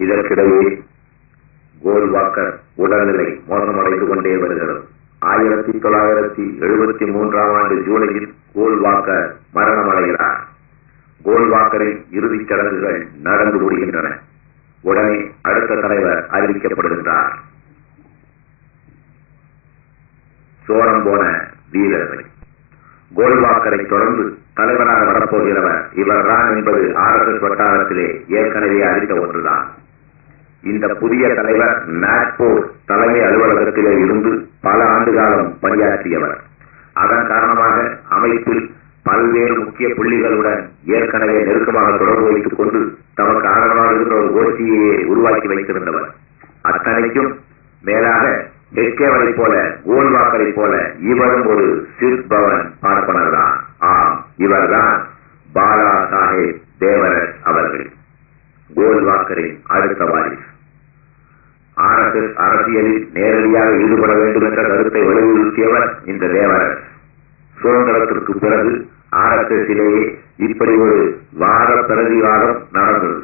இதற்கிடையே கோல்வாக்கர் உடல்நிலை மோசமடைந்து கொண்டே வருகிறது. ஆயிரத்தி தொள்ளாயிரத்தி எழுபத்தி மூன்றாம் ஆண்டு ஜூலையில் கோல்வாக்கர் மரணமடைகிறார். கோல்வாக்கரின் இறுதிச் சடங்குகள் நடந்து முடிகின்றன. உடனே அடுத்த தலைவர் அறிவிக்கப்படுகின்றார். சோரம் போன வீரர்கள். கோல்வாக்கரை தொடர்ந்து தலைவராக வரப்போகிறவர் இவர்தான் என்பது ஆர்எஸ்எஸ் வட்டாரத்திலே ஏற்கனவே அறிந்த ஒன்றுதான். இந்த புதிய தலைவர் நாக்பூர் தலைமை அலுவலகத்திலே இருந்து பல ஆண்டு காலம் பணியாற்றியவர். அதன் காரணமாக அமைப்பில் பல்வேறு முக்கிய புள்ளிகளுடன் ஏற்கனவே நெருக்கமாக தொடர்பு வைத்துக் கொண்டு தமக்கு ஆதரவாக இருந்த ஒரு கோஷ்டியை உருவாக்கி வைத்திருந்தவர். அத்தனைக்கும் மேலாக டெக்கேவரை போல கோல்வாக்கரை போல இவரும் ஒரு சிற் பவன் பார்ப்பனர் தான் ஆம் இவர்தான் பாலா சாஹேப் தேவரஸ் அவர்கள். கோல்வாக்கரின் அடுத்த வாரிசு. ஆர்எஸ்எஸ் அரசியலில் நேரடியாக ஈடுபட வேண்டும் என்ற கருத்தை வலியுறுத்தியவர் இந்த தேவரஸ் சுதந்திரத்திற்கு பிறகு ஆர்எஸ்எஸ்ஸிலேயே இப்படி ஒரு வாத பிரதிவாதம் நடந்தது.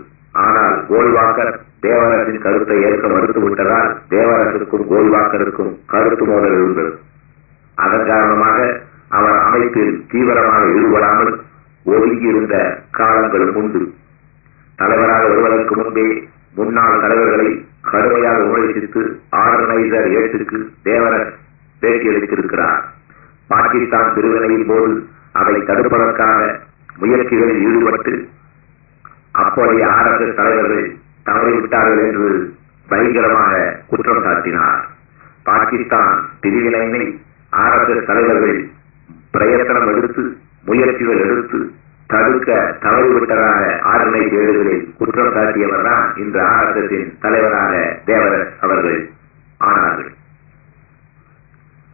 ஆனால் கோல்வாக்கர் தேவரசின் கருத்தை ஏற்க மறுத்துவிட்டதால் தேவரசுக்கும் கோல்வாக்கருக்கும் கருத்து மோதல் இருந்தது. அதன் காரணமாக அவர் அமைப்பில் தீவிரமாக ஈடுபடாமல் ஒதுங்கியிருந்த காலங்களும் உண்டு தலைவராக வருவதற்கு முன்பே முன்னாள் தலைவர்களை ஆர்கனைசர் தேவரர் பேட்டி அளித்திருக்கிறார் பாகிஸ்தான் பிரிவினையின் போது அதை தடுப்பதற்கான முயற்சிகளில் ஈடுபட்டு அப்போதைய ஆர்எஸ்எஸ் தலைவர்கள் தவறிவிட்டார்கள் என்று பயங்கரமாக குற்றம் சாட்டினார். பாகிஸ்தான் பிரிவினையினை ஆர்எஸ்எஸ் தலைவர்கள் பிரயத்தனம் எடுத்து முயற்சிகள் எடுத்து தடுக்க தவறிவிட்டதாக ஆர்என்ஐ தேடுகளில் குற்றம் சாட்டியவர் தான் இந்த ஆர்எஸ்எஸின் தலைவராக தேவரஸ் அவர்கள் ஆனார்கள்.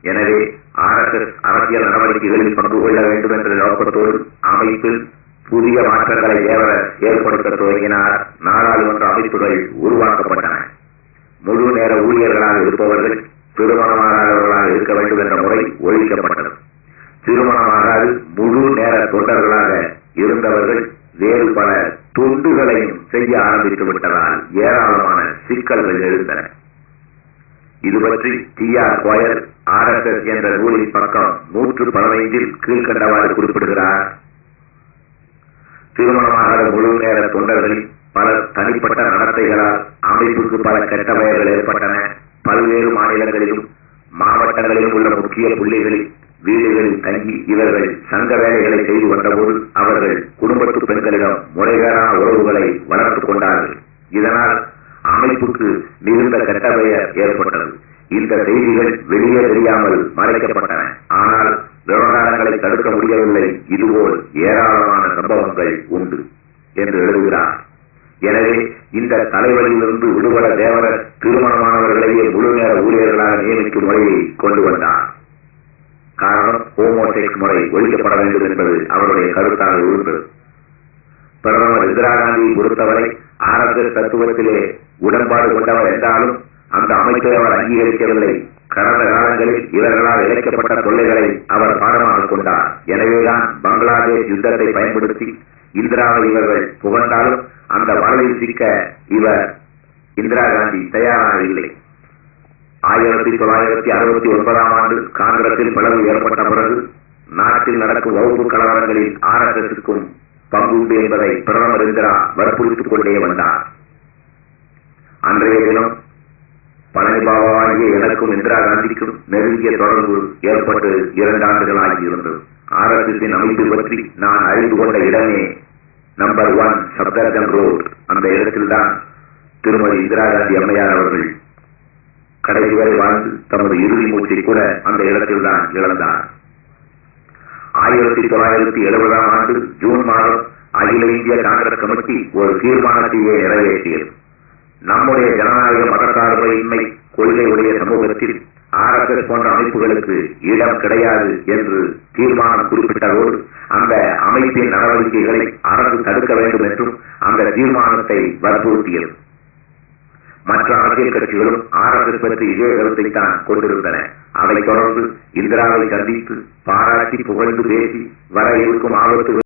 எனவே அரசு அரசியல் நடவடிக்கைகளில் பங்கு கொள்ள வேண்டும் என்ற நோக்கத்தோடு அமைப்பில் புதிய மாற்றங்களை ஏவர ஏற்படுத்த துவங்கினார். நாடாளுமன்ற அமைப்புகள் உருவாக்கப்பட்டன. முழு நேர ஊழியர்களாக இருப்பவர்கள் திருமணமாகாதவர்களாக இருக்க வேண்டும் என்ற முறை ஒழிக்கப்பட்டது. திருமணமாகாது முழு நேர தொண்டர்களாக இருந்தவர்கள் வேறு பல தொண்டுகளையும் செய்ய ஆரம்பித்து விட்டதால் ஏராளமான சிக்கல்கள் எழுந்தன. இது பற்றி T R Goyal R S S என்ற நூலின் பக்கம் நூற்று பதினைந்தில் கீழ்கண்டவாறு குறிப்பிடுகிறார். திருமணமாகாத முழு நேர தொண்டர்களில் பல தனிப்பட்ட நடத்தைகளால் அமைப்புக்கு பல கெட்ட பெயர்கள் ஏற்பட்டன. பல்வேறு மாநிலங்களிலும் மாவட்டங்களிலும் உள்ள முக்கிய புள்ளிகளில் வீடுகளில் தங்கி இவர்கள் சங்க வேலைகளை செய்து வந்தபோது அவர்கள் குடும்பத்து பெண்களிடம் முறைகேடான உறவுகளை வளர்த்துக் கொண்டார்கள். இதனால் அமைப்புக்கு மிகுந்த கெட்டபெயர் ஏற்பட்டது. இந்த செய்திகள் வெளியே தெரியாமல் மறைக்கப்பட்டன. ஆனால் விவகாரங்களை தடுக்க முடியவில்லை. இதுபோல் ஏராளமான சம்பவங்கள் உண்டு என்று எழுதுகிறார். எனவே இந்த தலைவரிலிருந்து விடுபட தேவரர் திருமணமானவர்களையே முழு நேர ஊழியர்களாக நியமிக்கும் முறையை கொண்டு வந்தார். காரணம் ஹோமோசெக்ஸ் முறை ஒழிக்கப்பட வேண்டும் என்பது அவருடைய கருத்தாக இருந்தது. பிரதமர் இந்திரா காந்தியை பொறுத்தவரை ஆர்எஸ்எஸ் தத்துவத்திலே உடன்பாடு கொண்டவர் என்றாலும் அந்த அமைப்பை அவர் அங்கீகரிக்கவில்லை. கடந்த காலங்களில் இவர்களால் இழைக்கப்பட்ட தொல்லைகளை அவர் பாடமாக கொண்டார். எனவேதான் பங்களாதேஷ் யுத்தத்தை பயன்படுத்தி இந்திராவை இவர்கள் புகழ்ந்தாலும் அந்த வரலில் சிக்க இவர் இந்திரா காந்தி தயாராகவில்லை ஆயிரத்தி தொள்ளாயிரத்தி அறுபத்தி ஒன்பதாம் ஆண்டு காங்கிரஸில் பிளவு ஏற்பட்ட பிறகு நாட்டில் நடக்கும் வகுப்பு கலவரங்களில் ஆர்எஸ்எஸ்க்கும் உண்டு என்பதை பிரதமர் இந்திரா வற்புறுத்திக் கொண்டே வந்தார். அன்றைய தினம் பழனிபாபாவாகிய எனக்கும் இந்திரா காந்திக்கும் நெருங்கிய தொடர்பு ஏற்பட்டு இரண்டு ஆண்டுகளாகி இருந்தது. ஆர்எஸ்எஸின் அமைப்பு பற்றி நான் அறிந்து கொண்ட இடமே நம்பர் ஒன் சப்தர்ஜன் ரோட். அந்த இடத்தில்தான் திருமதி இந்திரா காந்தி அம்மையார் அவர்கள் கடைசி வரை வாழ்ந்து தமது இறுதி மூச்சை கூட அந்த இடத்தில்தான் இழந்தார். ஆயிரத்தி தொள்ளாயிரத்தி எழுபதாம் ஆண்டு ஜூன் மாதம் அகில இந்திய காங்கிரஸ் கமிட்டி ஒரு தீர்மானத்தையே நிறைவேற்றியது. நம்முடைய ஜனநாயக மதசார்பின்மை கொள்கையுடைய சமூகத்தில் ஆர்எஸ்எஸ் போன்ற அமைப்புகளுக்கு இடம் கிடையாது என்று தீர்மானம் குறிப்பிட்டதோடு அந்த அமைப்பின் நடவடிக்கைகளை அரசு தடுக்க வேண்டும் என்றும் அந்த தீர்மானத்தை வற்புறுத்தியது. மற்ற அரசியல் கட்சிகளும் ஆர்எஸ்எஸ் பற்றி இதே கருத்தை தான் கொண்டிருந்தன. அதைத் தொடர்ந்து இந்திராவை சந்தித்து பாராட்டி புகழ்ந்து பேசி வர இருக்கும் ஆபத்து